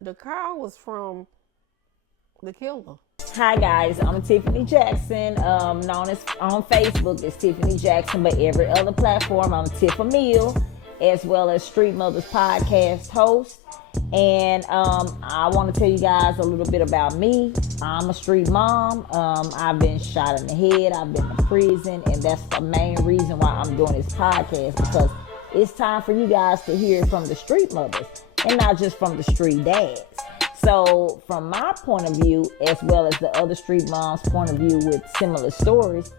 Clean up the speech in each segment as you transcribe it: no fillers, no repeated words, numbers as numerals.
The car was from the killer. Hi guys, I'm Tiffany Jackson, known as on Facebook as Tiffany Jackson, but every other platform I'm Tiff Emile, as well as Street Mothers podcast host. And I want to tell you guys a little bit about me. I'm a street mom. I've been shot in the head. I've been to prison, and that's the main reason why I'm doing this podcast, because it's time for you guys to hear from the street mothers and not just from the street dads. So from my point of view, as well as the other street moms' point of view with similar stories,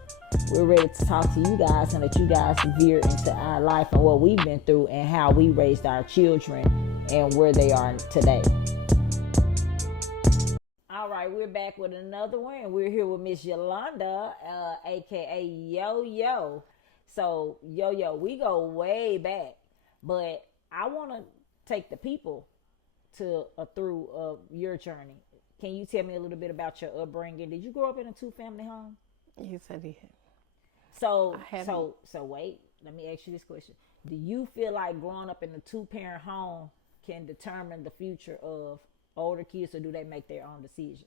we're ready to talk to you guys and let you guys veer into our life and what we've been through and how we raised our children and where they are today. All right, we're back with another one, and we're here with Miss Yolanda, aka YoYo. So YoYo, we go way back, but I want to take the people to through your journey. Can you tell me a little bit about your upbringing? Did you grow up in a two-family home? Yes, I did. So wait, let me ask you this question. Do you feel like growing up in a two-parent home can determine the future of older kids, or do they make their own decisions?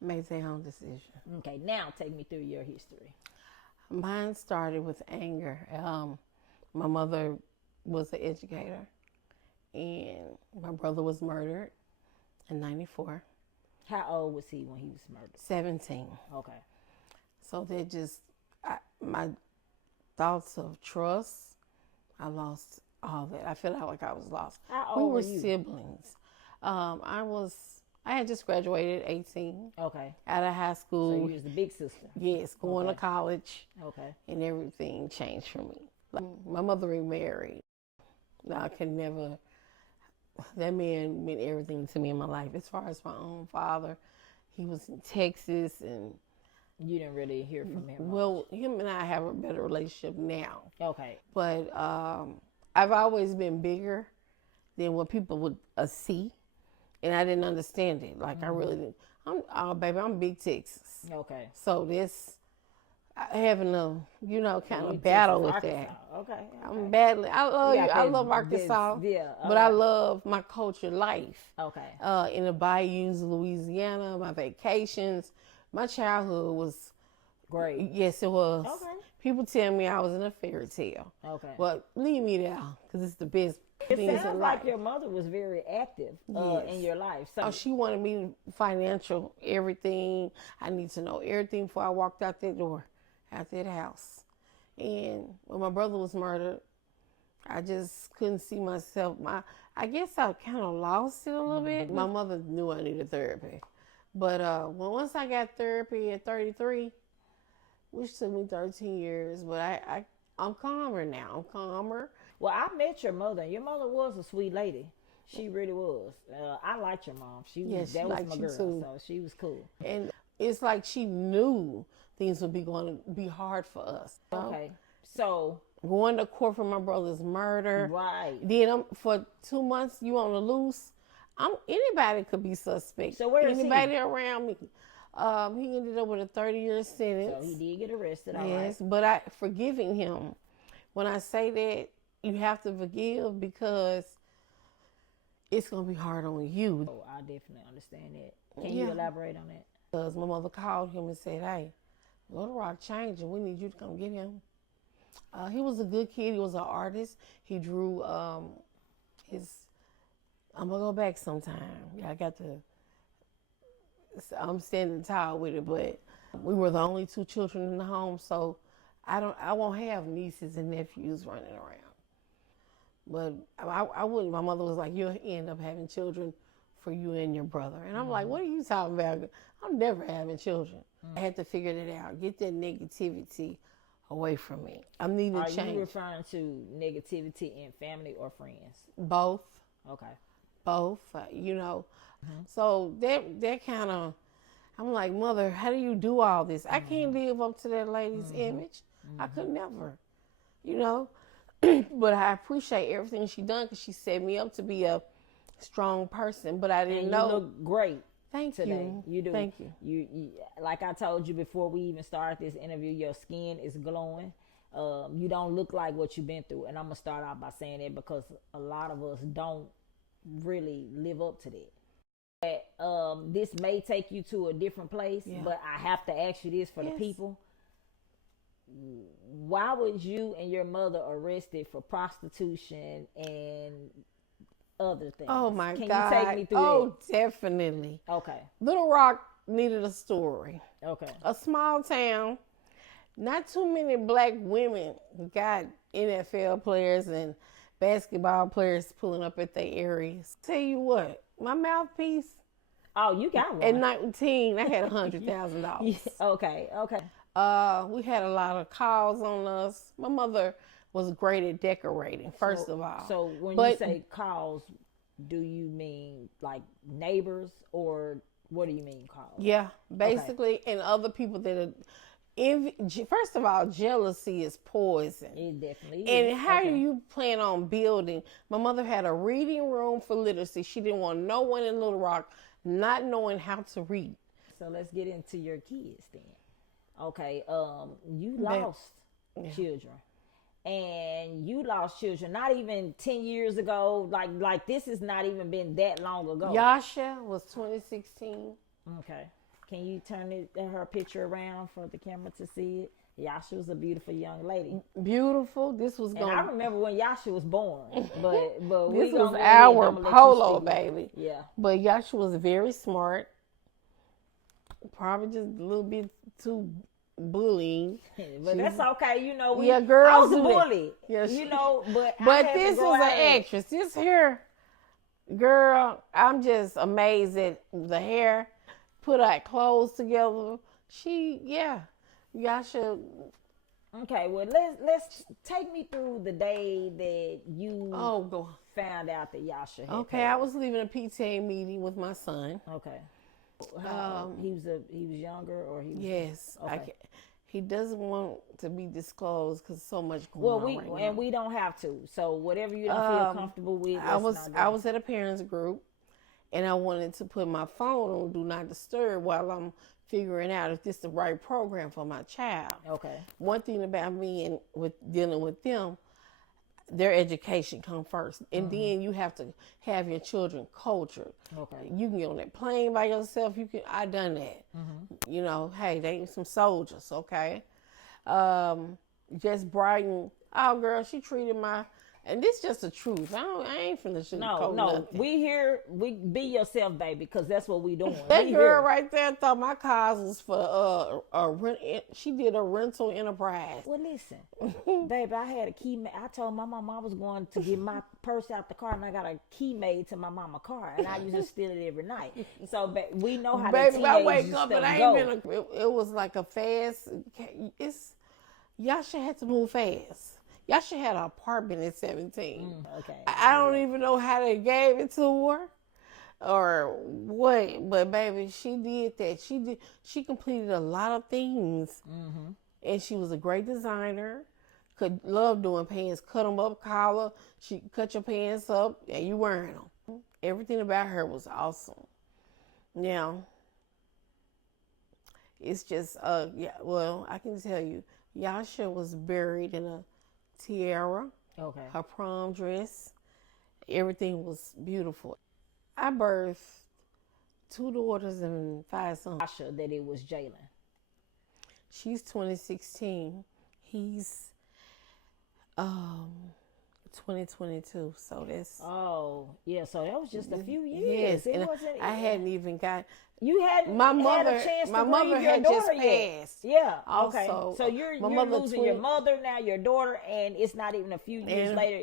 Make their own decision. Okay, now take me through your history. Mine started with anger. My mother was an educator, and my brother was murdered in 94. How old was he when he was murdered? 17. Okay. So that just, my thoughts of trust, I lost all that. I feel like I was lost. How old were you? Siblings. I had just graduated 18. Okay. Out of high school. So you was the big sister. Yes, going to college. Okay. And everything changed for me. Like, my mother remarried. Now, I can never, that man meant everything to me in my life. As far as my own father, he was in Texas, and you didn't really hear from him much. Well, him and I have a better relationship now. Okay. But I've always been bigger than what people would see, and I didn't understand it. Like, I really didn't. I'm big Texas. Okay. So this, having a, kind of battle with Arkansas. that. Okay. I'm battling. I love you. I love Arkansas. But I love my culture life. Okay. In the bayous of Louisiana, my vacations. My childhood was great. Yes, it was. Okay. People tell me I was in a fairy tale. Okay. But leave me there, because it's the best it things sounds in like life. Your mother was very active in your life. So she wanted me financial, everything. I need to know everything before I walked out that door, out that house. And when my brother was murdered, I just couldn't see myself. I guess I kind of lost it a little bit. My mother knew I needed therapy. But once I got therapy at 33, which took me 13 years, but I'm calmer now. I'm calmer. Well, I met your mother. Your mother was a sweet lady. She really was. I liked your mom. That was my girl, too. So she was cool. And it's like she knew things would be going to be hard for us. Okay. So going to court for my brother's murder. Right. Then for 2 months, you on the loose. Anybody could be suspect. So where is anybody around me? He ended up with a 30-year sentence. So he did get arrested. Yes, but forgiving him. When I say that, you have to forgive, because it's gonna be hard on you. Oh, I definitely understand that. Can you elaborate on that? Because my mother called him and said, "Hey, Little Rock changing. We need you to come get him." He was a good kid. He was an artist. He drew his. I'm gonna go back sometime. Yeah, I got to. I'm standing tall with it, but we were the only two children in the home, so I won't have nieces and nephews running around. But I wouldn't. My mother was like, "You'll end up having children for you and your brother," and I'm like, "What are you talking about? I'm never having children." I had to figure that out. Get that negativity away from me. I'm needing change. Are you referring to negativity in family or friends? Both. Okay. Both, So that kind of, I'm like, Mother, how do you do all this? I can't live up to that lady's image. I could never, But I appreciate everything she done, because she set me up to be a strong person. But I didn't know. You look great. Thank today. You. You do. Thank you. You. Like I told you before we even started this interview, your skin is glowing. You don't look like what you've been through. And I'm going to start out by saying that, because a lot of us don't really live up to that. This may take you to a different place, but I have to ask you this for the people. Why was you and your mother arrested for prostitution and other things? Oh my God. Can you take me through that? Definitely. Okay. Little Rock needed a story. Okay. A small town. Not too many black women got NFL players and basketball players pulling up at their areas. Tell you what, my mouthpiece. Oh, you got one. At 19, I had $100,000. Okay. We had a lot of calls on us. My mother was great at decorating, first of all. So when you say calls, do you mean like neighbors, or what do you mean calls? Yeah, basically, and other people that are first of all, jealousy is poison. It definitely is. And how do you plan on building? My mother had a reading room for literacy. She didn't want no one in Little Rock not knowing how to read. So let's get into your kids then. Okay, you lost children. And you lost children not even 10 years ago. Like this has not even been that long ago. Yasha was 2016. Okay. Can you turn her picture around for the camera to see it? Yasha was a beautiful young lady. Beautiful. This was going. And I remember when Yasha was born, but this was our Polo baby. Yeah. But Yasha was very smart. Probably just a little bit too bullying. But that's okay. You know, girls I was a bully. Yeah, but this is an actress. This here, girl, I'm just amazed at the hair. Put our clothes together. Yasha. Okay, well let's take me through the day that you found out that Yasha had passed. I was leaving a PTA meeting with my son. Okay. He was younger, or he was? Yes. Okay. He doesn't want to be disclosed because so much going on right now. We don't have to. So whatever you don't feel comfortable with. I was at a parents group, and I wanted to put my phone on Do Not Disturb while I'm figuring out if this is the right program for my child. Okay. One thing about me and with dealing with them, their education come first, and then you have to have your children cultured. Okay. You can get on that plane by yourself. I done that. You know, hey, they some soldiers. Okay. Just Brighton. Oh, girl, she treated and this just the truth. I ain't finna sugarcoat nothing. We be yourself, baby, because that's what we doing. That girl right there thought my cars was for she did a rental enterprise. Well, listen, baby, I had a key. I told my mom I was going to get my purse out the car, and I got a key made to my mama's car, and I used to steal it every night. So, we know how baby, the I wake up and I ain't been. It was like a fast. Yasha had to move fast. Yasha had an apartment at 17. Okay. I don't even know how they gave it to her or what, but baby, she did that. She completed a lot of things, and she was a great designer. Could love doing pants, cut them up, collar. She cut your pants up, and you wearing them. Everything about her was awesome. Now, it's just I can tell you, Yasha was buried in a tiara. Okay. Her prom dress. Everything was beautiful. I birthed 2 daughters and 5 sons. Yasha, that it was Jaylen. She's 2016. He's 2022. So that's so that was just a few years. Yes, and I hadn't even got. You had my mother. Had a chance my to mother had just passed. Yeah. Okay. Also, so you're losing your mother now, your daughter, and it's not even a few years later.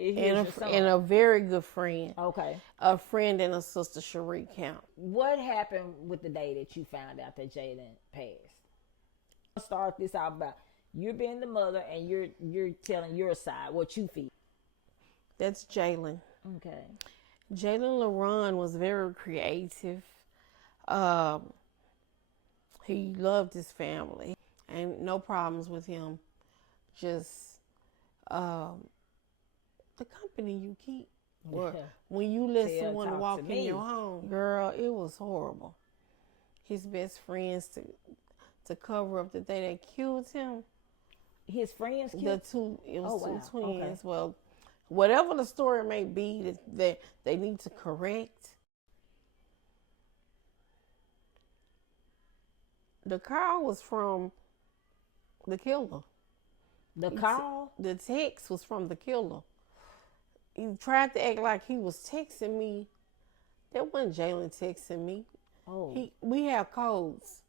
And a very good friend. Okay. A friend and a sister, Cherie Count. What happened with the day that you found out that Jaylen passed? Let's start this out about you're being the mother and you're telling your side what you feel. That's Jaylen. Okay. Jaylen LaRon was very creative. He loved his family and no problems with him. Just the company you keep. Or when you let someone walk in your home, girl, it was horrible. His best friends to cover up the day they killed him. His friends killed? Two twins. Okay. Well, whatever the story may be that they need to correct. The call was from the killer. The call? The text was from the killer. He tried to act like he was texting me. That wasn't Jaylen texting me. Oh. We have codes.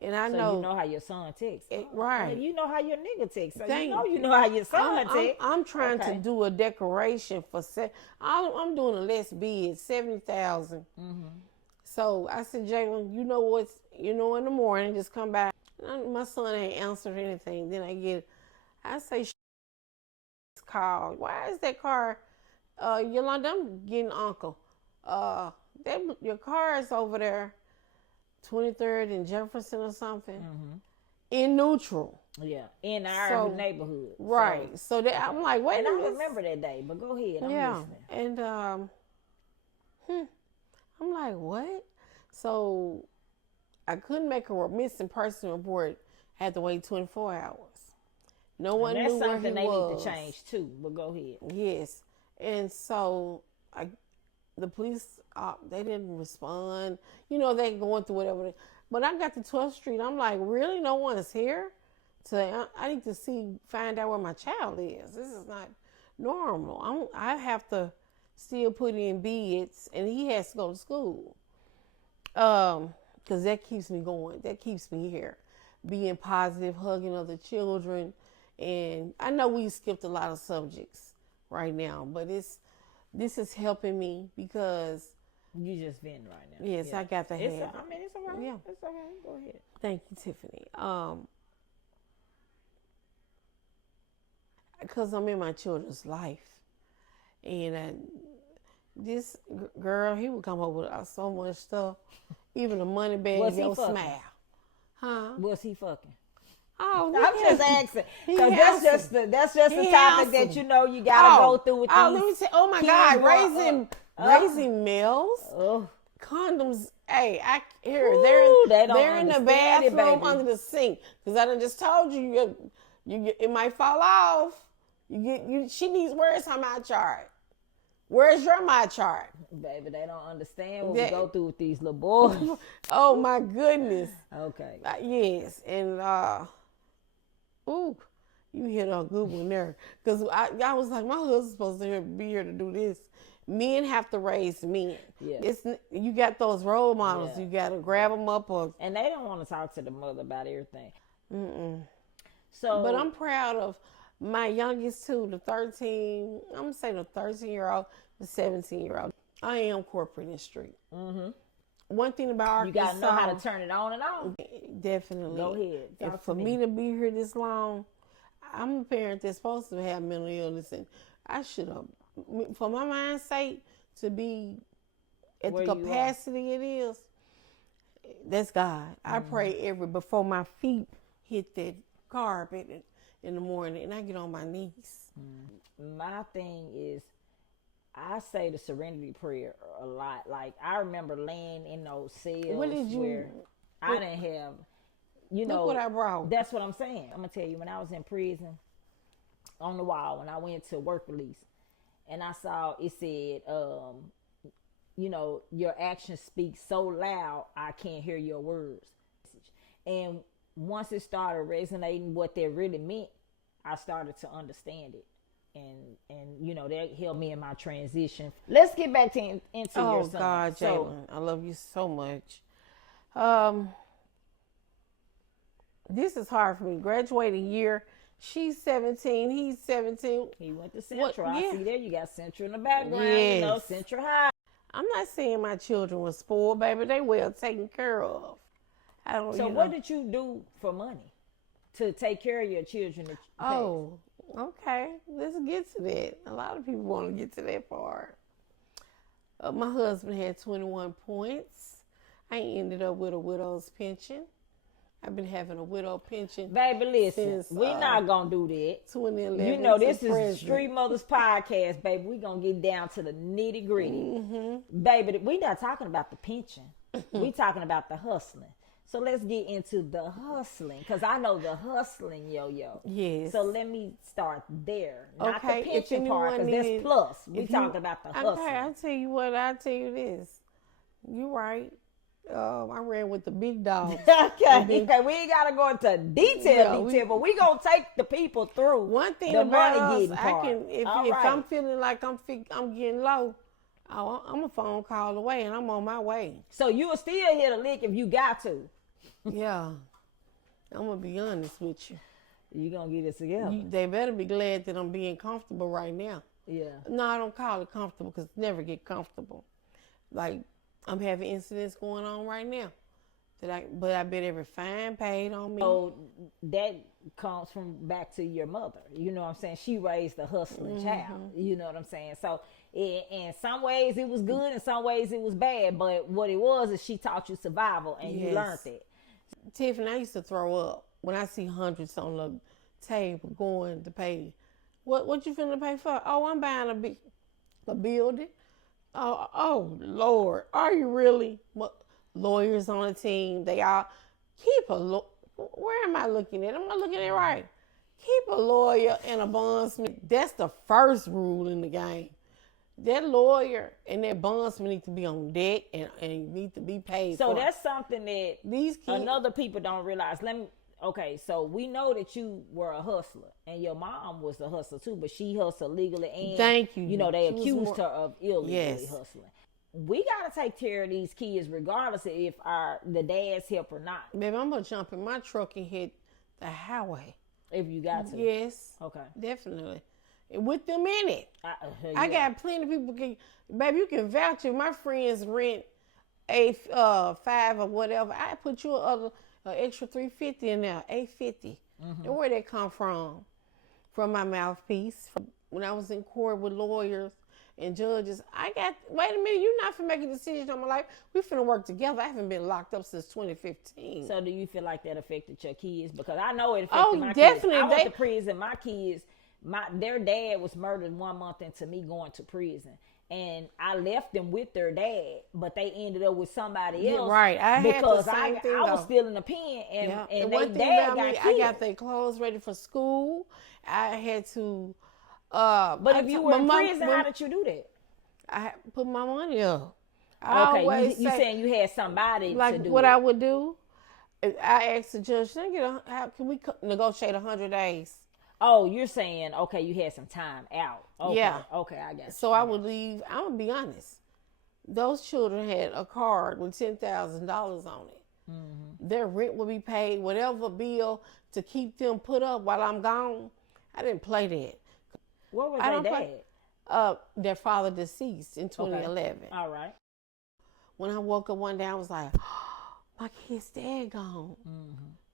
And I so know. You know how your son texts. Right. You know how your nigga texts. So you know you how your son texts. I'm trying to do a decoration for I'm doing a less bid, $70,000. Mm-hmm. So I said, Jaylen, in the morning, just come back. My son ain't answered anything. Then I say, call. Why is that car? Yolanda, I'm getting uncle. Your car is over there, 23rd and Jefferson or something, in neutral. Yeah, in our neighborhood. Right. So I'm like, wait a minute. I remember that day, but go ahead. I'm listening. And I'm like, what? So I couldn't make a missing person report. I had to wait 24 hours. No one knew where he was. That's something they need to change too, but go ahead. Yes. And so the police, they didn't respond. They going through whatever. But I got to 12th Street. I'm like, really? No one is here? I need to find out where my child is. This is not normal. I have to still put in bids, and he has to go to school. Because that keeps me going. That keeps me here. Being positive, hugging other children. And I know we skipped a lot of subjects right now, but this is helping me because you just venting right now. Yes, yeah. I got the head. It's all right. Yeah. It's okay. Go ahead. Thank you, Tiffany. Because I'm in my children's life. And this girl, he would come up with so much stuff. Even a money bag, he'll smile. Huh? Was he fucking? Oh, I'm just asking. Because that's just the topic that you gotta go through with these. Let me say, oh my God, raising males, condoms. Hey, they're in the bathroom under the sink. Because I done just told you, it might fall off. She needs, where's her my chart? Where's your my chart? Baby, they don't understand what we go through with these little boys. Oh my goodness. Okay. Yes, and you hit a good one there. Because I was like, my husband's supposed to be here to do this. Men have to raise men. Yeah. You got those role models. Yeah. You got to grab them up. And they don't want to talk to the mother about everything. Mm-mm. But I'm proud of my youngest two, the 13, I'm going to say the 13-year-old, the 17-year-old. I am corporate in the street. Mm-hmm. One thing about Arkansas. You got to know how to turn it on and off. Definitely. Go ahead. For me to be here this long, I'm a parent that's supposed to have mental illness. And I should have, for my mind's sake, to be at the capacity it is, that's God. Mm-hmm. I pray before my feet hit that carpet in the morning, and I get on my knees. My thing is, I say the serenity prayer a lot. Like, I remember laying in those cells where I didn't have, look what I brought. That's what I'm saying. I'm going to tell you, when I was in prison, on the wall, when I went to work release, and I saw, it said, your actions speak so loud, I can't hear your words. And once it started resonating what that really meant, I started to understand it. And that helped me in my transition. Let's get back into your son. Oh, God, Jaylen, I love you so much. This is hard for me. Graduating year, she's 17, he's 17. He went to Central. I see there you got Central in the background. Yes. Central High. I'm not saying my children were spoiled, baby. They well taken care of. What did you do for money to take care of your children? Okay. Let's get to that. A lot of people want to get to that part. My husband had 21 points. I ended up with a widow's pension. I've been having a widow pension. Baby, listen, we're not going to do that. 2011. This is Street Mothers Podcast, baby. We're going to get down to the nitty gritty. Mm-hmm. Baby, we're not talking about the pension. We're talking about the hustling. So let's get into the hustling, because I know the hustling, YoYo. Yes. So let me start there. Not the pension part, because that's plus. We're talking about the hustling. Okay, I'll tell you what. I'll tell you this. You're right. I ran with the big dogs. Okay, we ain't gotta go into detail, but we gonna take the people through one thing the about money us, getting part. If I'm feeling like I'm getting low, I'm a phone call away and I'm on my way. So you will still hit a lick if you got to. Yeah, I'm gonna be honest with you. You gonna get it together. They better be glad that I'm being comfortable right now. Yeah. No, I don't call it comfortable because never get comfortable. Like I'm having incidents going on right now but I bet every fine paid on me. So that comes from back to your mother. You know what I'm saying? She raised a hustling child. You know what I'm saying? So in some ways it was good, in some ways it was bad. But what it was is she taught you survival and you learned it. Tiffany, I used to throw up when I see hundreds on the table going to pay. What you finna pay for? Oh, I'm buying a building. Oh, Lord, are you really? What, lawyers on the team, they all keep where am I looking at? Am I looking at right? Keep a lawyer and a bondsman. That's the first rule in the game. That lawyer and that bondsman need to be on deck and need to be paid. So that's something that these kids, other people don't realize. Okay, so we know that you were a hustler and your mom was a hustler too, but she hustled legally and thank you. You know, they accused her of illegally yes. hustling. We gotta take care of these kids regardless of if the dads help or not. Baby, I'm gonna jump in my truck and hit the highway. If you got to. Yes. Okay. Definitely. With them in it. Yeah. I got plenty of people baby, you can vouch if my friends rent a 5 or whatever. I put you an extra $350 in there, $850. And where that come from? From my mouthpiece. From when I was in court with lawyers and judges. Wait a minute, you're not finna make a decision on my life. We finna work together. I haven't been locked up since 2015. So do you feel like that affected your kids? Because I know it affected my definitely. kids. I went to prison. My kids, their dad was murdered 1 month into me going to prison. And I left them with their dad, but they ended up with somebody else. Right. I was still in the pen, and one they thing dad about got me, killed. I got their clothes ready for school. I had to. But if you were in prison, how did you do that? I put my money up. Okay, you saying you had somebody like to do what it. I would do. I asked the judge, how can we negotiate 100 days? Oh, you're saying, okay, you had some time out. Okay, yeah. Okay, I guess. So I would leave. I'm going to be honest. Those children had a card with $10,000 on it. Their rent would be paid, whatever bill to keep them put up while I'm gone. I didn't play that. What was their dad? Their father deceased in 2011. Okay. All right. When I woke up one day, I was like, oh, my kid's dad gone.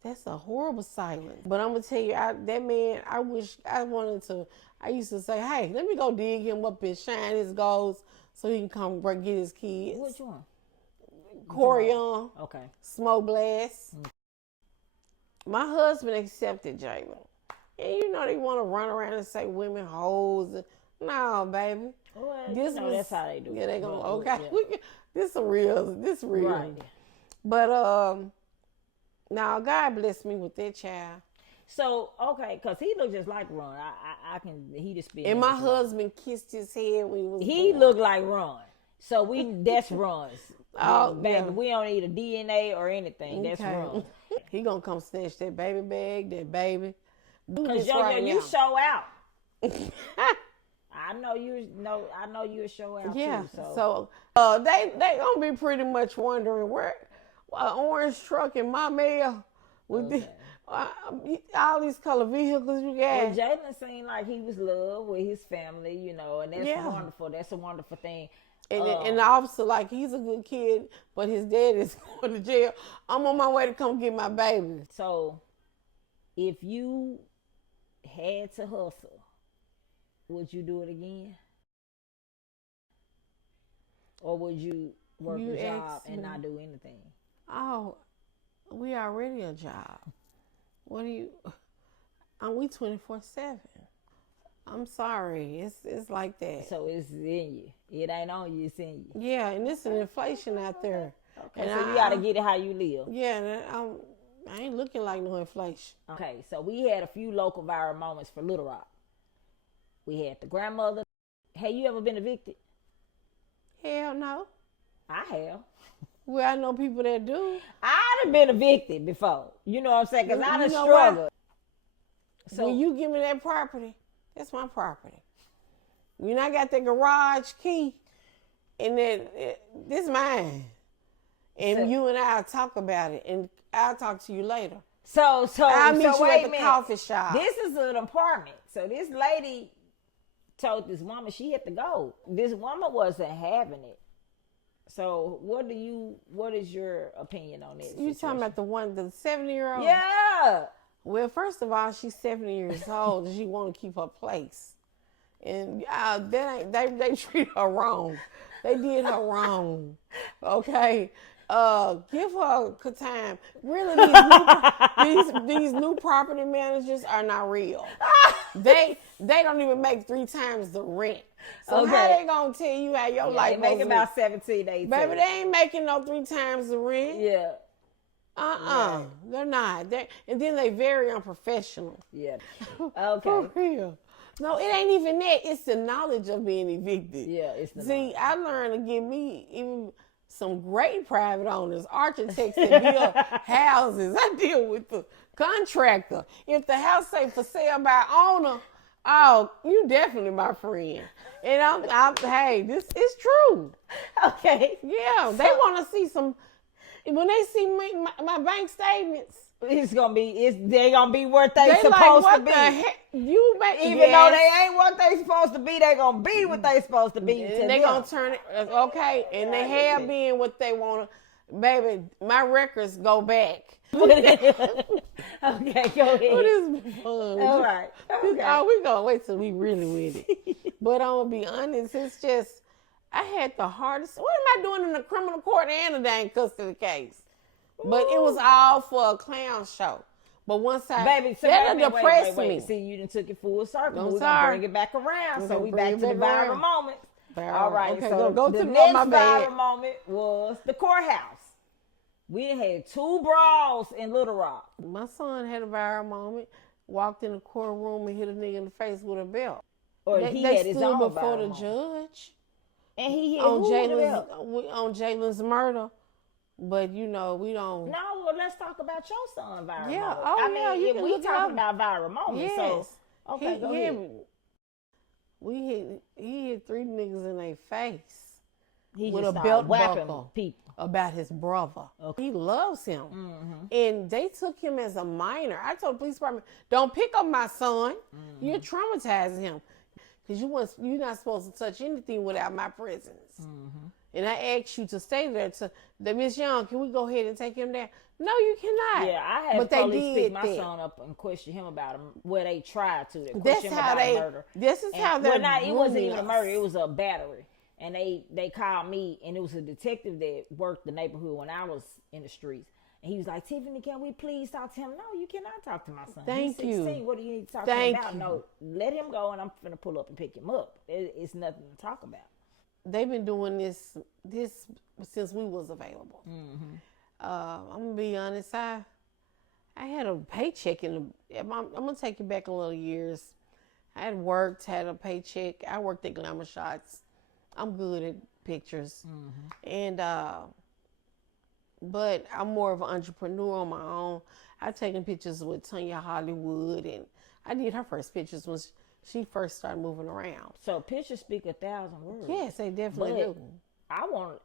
That's a horrible silence. But I'm going to tell you, that man, I used to say, hey, let me go dig him up and shine his goals so he can come get his kids. Which one? Corian. Okay. Smoke Blast. My husband accepted Jaylen. And they want to run around and say women hoes. No, baby. Well, that's how they do it. Yeah, they going, okay. Yeah. This real. Right. But, now God bless me with that child. So, okay, because he looked just like Ron. He just been. And my husband kissed his head when he was born. Looked like Ron. So that's Ron's. Baby, yeah. We don't need a DNA or anything. Okay. That's Ron. He gonna come snatch that baby bag, that baby. Because you show out. I know you show out too. So they gonna be pretty much wondering where orange truck and my mail with all these color vehicles you got. Well, Jaylen seemed like he was loved with his family, and that's wonderful. That's a wonderful thing. And the officer, like, he's a good kid, but his dad is going to jail. I'm on my way to come get my baby. So, if you had to hustle, would you do it again? Or would you work a job and not do anything? Oh, we already a job. We 24/7. I'm sorry. It's like that. So it's in you. It ain't on you, it's in you. Yeah, and it's an inflation out there. Okay, so you gotta get it how you live. Yeah, and I ain't looking like no inflation. Okay, so we had a few local viral moments for Little Rock. We had the grandmother. Have you ever been evicted? Hell no. I have. Well, I know people that do. I'd have been evicted before. You know what I'm saying? Because I done know struggled. So when you give me that property, that's my property. When I got the garage key, and then this mine, and you and I'll talk about it, and I'll talk to you later. So I'll meet you wait at the coffee shop. This is an apartment. So this lady told this woman she had to go. This woman wasn't having it. So what is your opinion on this? You talking about the 70-year-old? Yeah. Well, first of all, she's 70 years old and she want to keep her place. And they treat her wrong. They did her wrong. Okay. Give her a good time. Really, these new property managers are not real. They don't even make 3 times the rent. So how they gonna tell you how your life? They make about 17, 18. Baby, they ain't making no 3 times the rent. Yeah. They're not. And then they very unprofessional. Yeah. Okay. For real. No, it ain't even that. It's the knowledge of being evicted. Yeah, it's the knowledge. I learned to give me even some great private owners, architects that build houses. I deal with the contractor. If the house say for sale by owner, oh, you definitely my friend. And I'm hey, this is true. Okay. Yeah, they want to see some. When they see my bank statements, they gonna be what they supposed to be. Even though they ain't what they supposed to be, they gonna be what they supposed to be. And they gonna turn it okay, and they have been what they want to. Baby, my records go back. Okay, go ahead. This is fun. All right. Okay. Oh, we gonna wait till we really with it. But I'm gonna be honest, it's just I had the hardest. What am I doing in the criminal court and the dang custody case? But it was all for a clown show. But once Baby, that'll depress me. See, you done took it full circle. We're gonna bring it back around. So we back to the viral moment. All right. Okay, so go the to next my bad. viral moment was the courthouse. We done had 2 brawls in Little Rock. My son had a viral moment. Walked in the courtroom and hit a nigga in the face with a belt. Or they had his own before the moment. judge. And he hit on Jaylen's murder. But you know, we don't. No, well, let's talk about your son viral moment. You we talking about viral moments. Yes. So okay, go ahead. He hit 3 niggas in their face. He with just a belt whapping buckle people about his brother. Okay. He loves him. Mm-hmm. And they took him as a minor. I told the police department, don't pick up my son. Mm-hmm. You're traumatizing him. Because you're not supposed to touch anything without my presence. Mm-hmm. And I asked you to stay there. Miss Young, can we go ahead and take him there? No, you cannot. Yeah, I had police pick my son up and question him about him where they tried to. They questioned him about murder. This is how they're it wasn't even a murder. It was a battery. And they called me, and it was a detective that worked the neighborhood when I was in the streets. And he was like, Tiffany, can we please talk to him? No, you cannot talk to my son. He's 16. What do you need to talk to him about? No, let him go, and I'm finna pull up and pick him up. It's nothing to talk about. They've been doing this since we was available. Mm-hmm. I'm gonna be honest. I had a paycheck I'm gonna take you back a little years. I had worked, had a paycheck. I worked at Glamour Shots. I'm good at pictures, and but I'm more of an entrepreneur on my own. I've taken pictures with Tanya Hollywood, and I did her first pictures when she first started moving around. So pictures speak 1,000 words. Yes, they definitely do. I want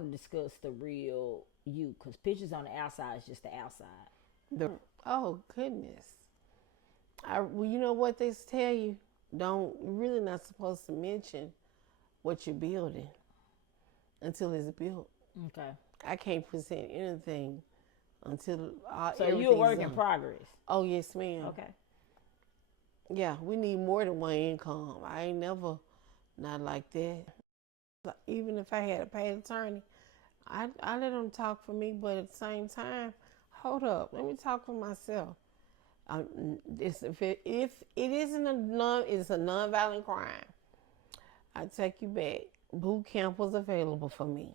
to discuss the real you, because pictures on the outside is just the outside. Oh goodness! Well, you know what they tell you? You're really not supposed to mention what you're building until it's built. Okay. I can't present anything until So you're a work in progress. Oh yes, ma'am. Okay. Yeah, we need more than one income. I ain't never not like that. Even if I had a paid attorney, I let them talk for me, but at the same time, hold up, let me talk for myself. If it isn't it's a nonviolent crime. I take you back. Boot camp was available for me.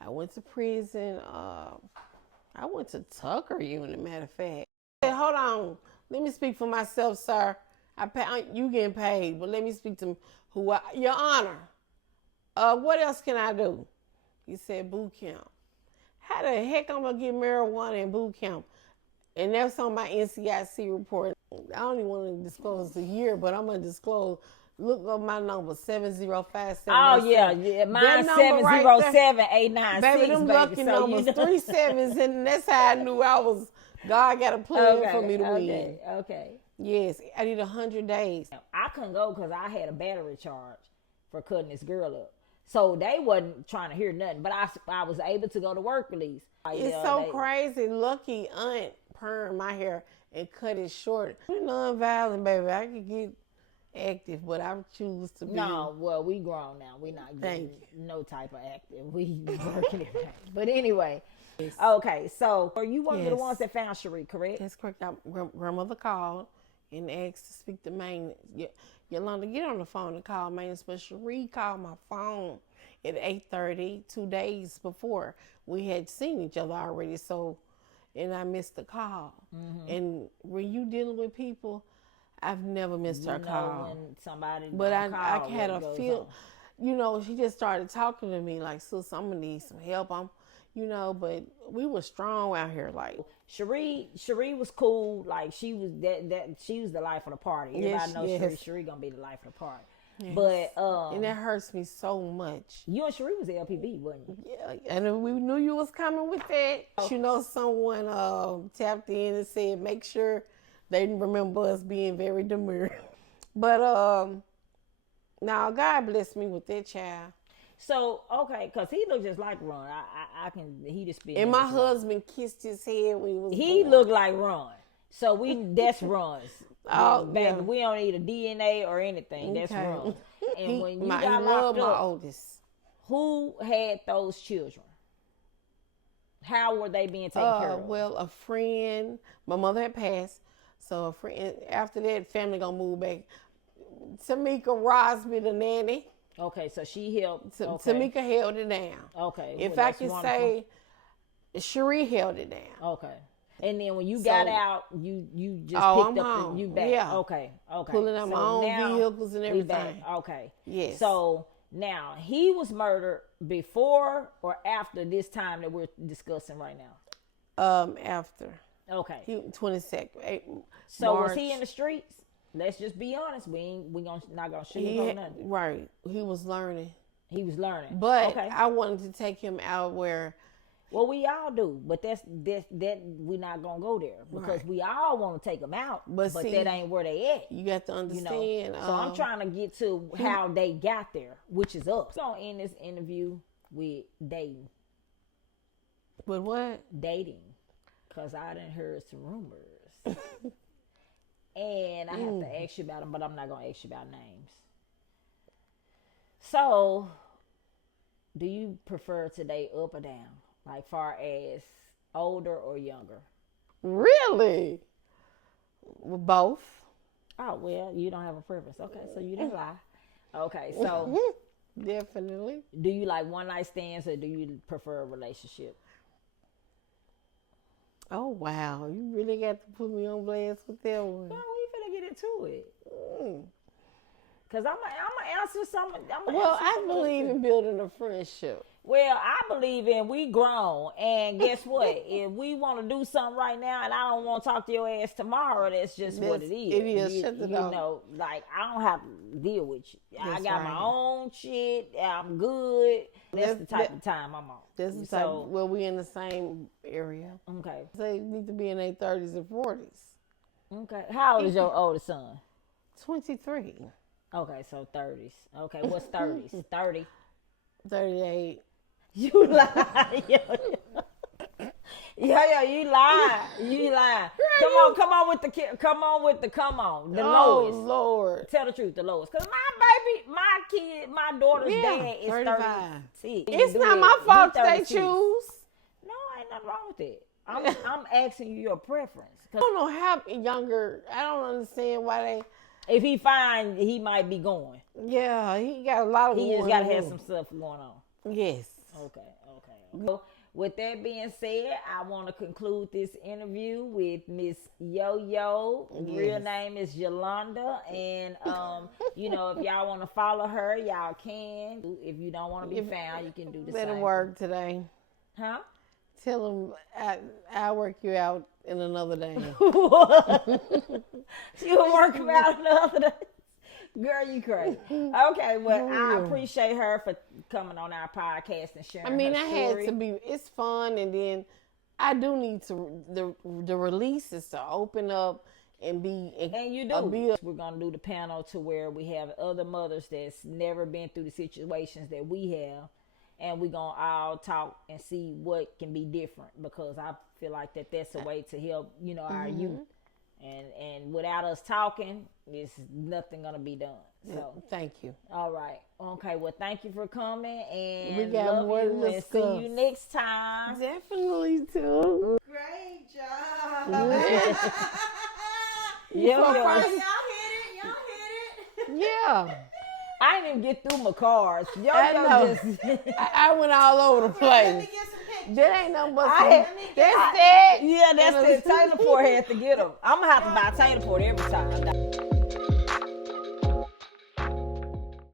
I went to prison. I went to Tucker unit, matter of fact. I said, hold on. Let me speak for myself, sir. You getting paid, but let me speak to Your Honor. What else can I do? He said boot camp. how the heck I'm going to get marijuana in boot camp? And that's on my NCIC report. I don't even want to disclose the year, but I'm going to disclose. Look up my number, 705-787. Oh, yeah. Mine's 707-896, baby, them lucky so numbers, 3 sevens, and that's how I knew God got a plan for me to win. Okay. Yes, I need 100 days. I couldn't go because I had a battery charge for cutting this girl up. So they wasn't trying to hear nothing, but I was able to go to work release. It's so crazy. Lucky aunt permed my hair and cut it short. We're non-violent, baby. I could get active, but I choose to be. No, well, we grown now. We not getting no type of active. We working it out. But anyway, okay. So, are you one of the ones that found Cherie, correct? That's correct. Grandmother called and asked to speak to maintenance. Yolanda, get on the phone and call maintenance. But Cherie called my phone at 8:30, 2 days before we had seen each other already. So, and I missed the call. Mm-hmm. And when you dealing with people, I've never missed her call. When somebody but I had a feel, she just started talking to me like, sis, I'm gonna need some help. But we were strong out here. Like Cherie was cool. Like she was she was the life of the party. Everybody knows Cherie gonna be the life of the party. Yes. But and that hurts me so much. You and Cherie was LPB, wasn't you? Yeah, and we knew you was coming with that. Someone tapped in and said, make sure they remember us being very demure. But now God blessed me with that child. So, okay, because he looked just like Ron. He just been. And my husband kissed his head when he was born. Looked like Ron. So that's Ron's. Baby, we don't need a DNA or anything. That's Ron. And when you got locked my up, oldest. Who had those children? How were they being taken care of? Well, a friend. My mother had passed. So a friend, after that, family gonna move back. Tamika Rosby, the nanny. Okay, so she helped. Tamika held it down. Okay. If I can say, Cherie held it down. Okay. And then when you got out, you just picked up you back. Yeah. Okay. Pulling out my own vehicles and everything. Okay. Yes. So now he was murdered before or after this time that we're discussing right now? After. Okay. He 22nd. So March. Was he in the streets? Let's just be honest. We not gonna sugarcoat nothing. Right. He was learning. But I wanted to take him out where. Well, we all do, but that we're not gonna go there because we all want to take them out, but see, that ain't where they at. You got to understand. So I'm trying to get to how they got there, which is us. We're gonna end this interview with dating. With what? Dating, because I done heard some rumors, and I have to ask you about them, but I'm not gonna ask you about names. So, do you prefer to date up or down? Like far as older or younger? Really? Both. Oh, well, you don't have a preference. Okay, so you didn't lie. Okay, so. Definitely. Do you like one night stands or do you prefer a relationship? Oh, wow. You really got to put me on blast with that one. No, we finna get into it. Because I'm going to answer some. I believe in building a friendship. Well, I believe in we grown, and guess what? If we want to do something right now, and I don't want to talk to your ass tomorrow, that's just what it is. It is. Shut the door. Like I don't have to deal with you. I got my own shit. I'm good. That's the type of time I'm on. That's the type. Well, we in the same area. Okay. They need to be in their 30s and 40s. Okay. How old is your oldest son? 23. Okay, so 30s. Okay, what's 30s? 30. 38. You lie. Yo, you lie. You lie. Come on with the The lowest. Lord. Tell the truth, the lowest. Because my daughter's dad is 35. It's not my fault they choose. No, ain't nothing wrong with it. I'm asking you your preference. I don't know how younger. I don't understand why they. If he fine, he might be going. Yeah, he got a lot of. He just got to have some stuff going on. Yes. Okay. So, with that being said, I want to conclude this interview with Miss YoYo. Yes. Real name is Yolanda, and if y'all want to follow her, y'all can. If you don't want to be found, you can do the same. Better work today. Huh? Tell him I'll work you out in another day. She will work him out another day. Girl, you crazy. Okay, well, I appreciate her for coming on our podcast and sharing her story. Had to be, it's fun, and then I do need the release is to open up and be. And you do. We're going to do the panel to where we have other mothers that's never been through the situations that we have, and we're going to all talk and see what can be different, because I feel like that's a way to help, our youth. And without us talking, it's nothing gonna be done. So thank you. All right. Okay. Well, thank you for coming, and we got love more you, to and see you next time. Definitely too. Great job. Y'all hit it. Yeah. I didn't even get through my cards. I I went all over the place. Let me get some pictures. That ain't nothing but that's it. Yeah, that's it. Taylor Port had to get them. I'm gonna have to buy Taylor Port every time.